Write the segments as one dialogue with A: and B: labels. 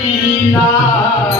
A: લીલા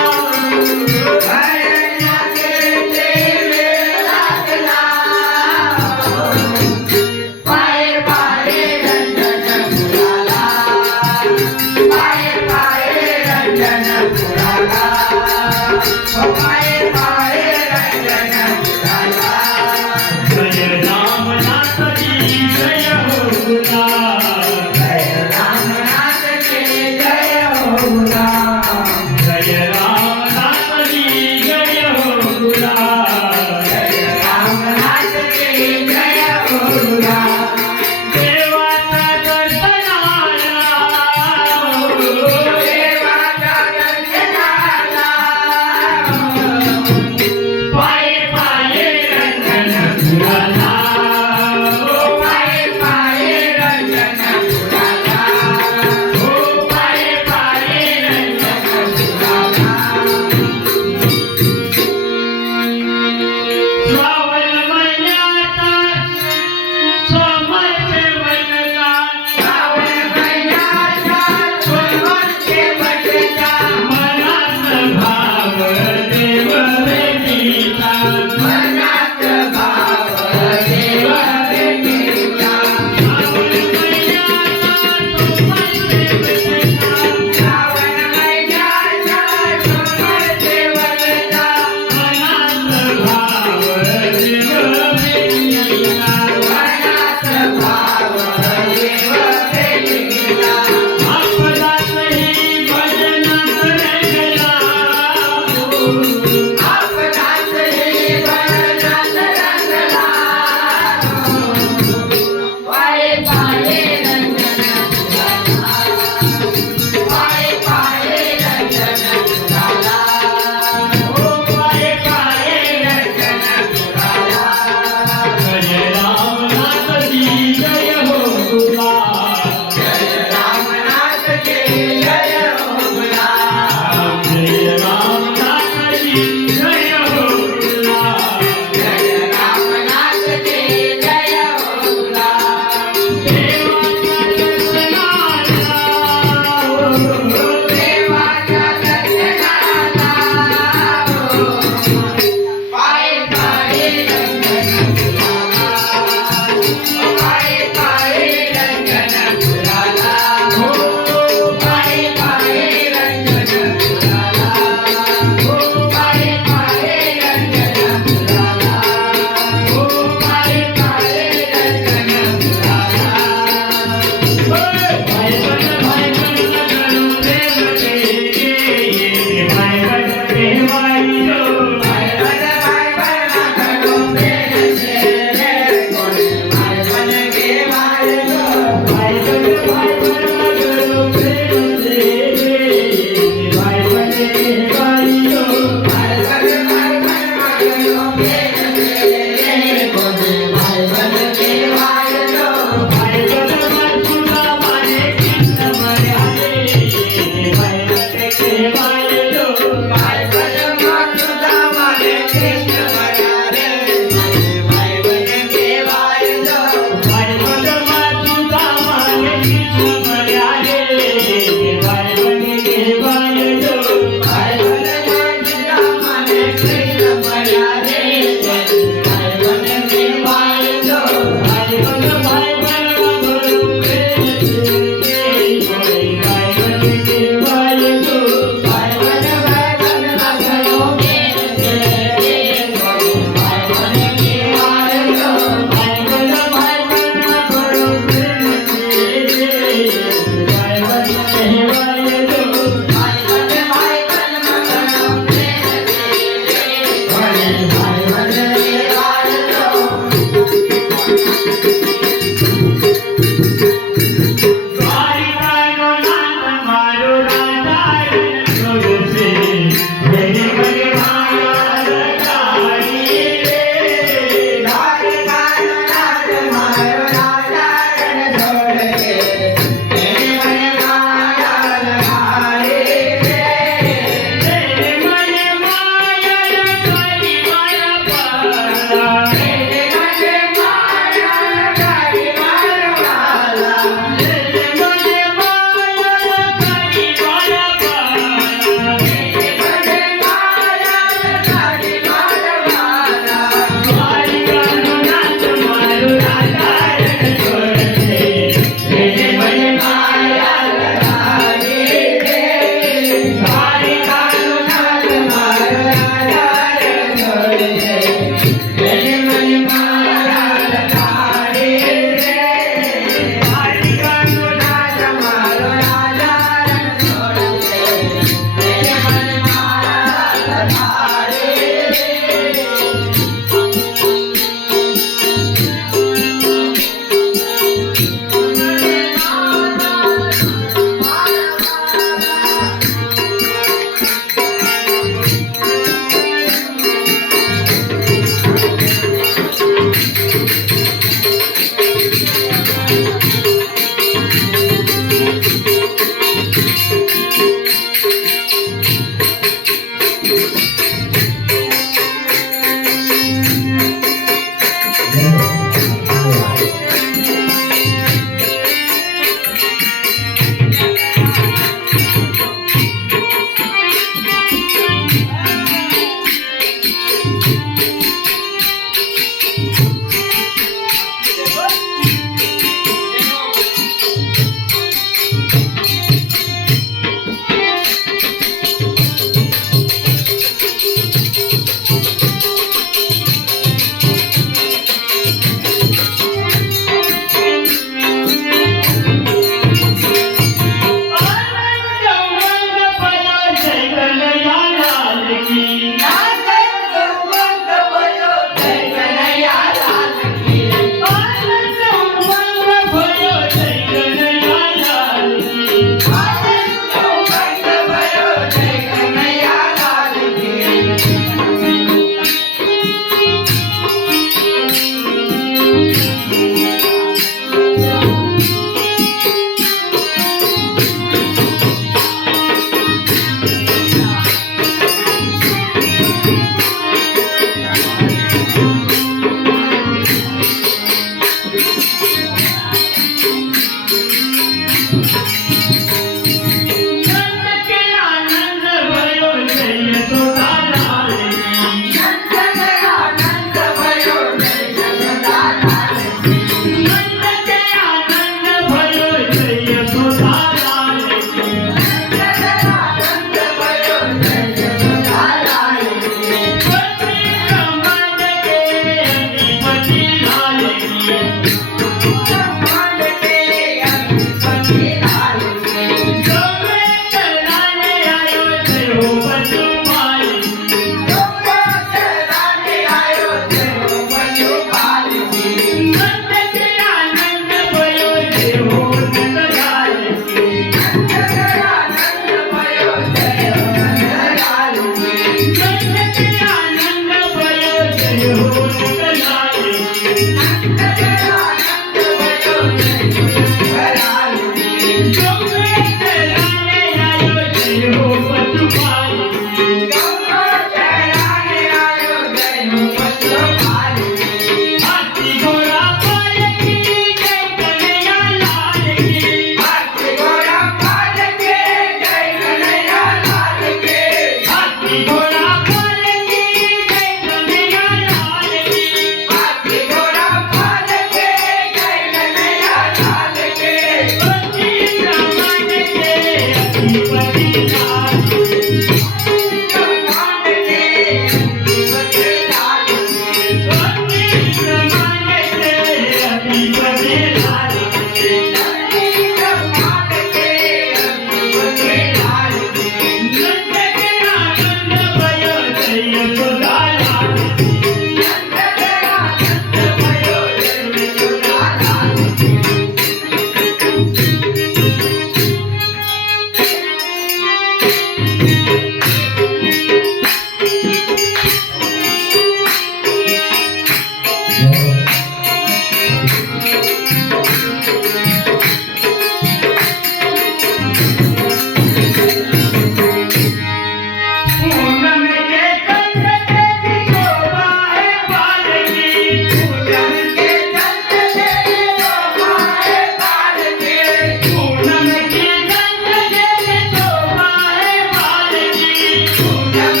B: Yeah.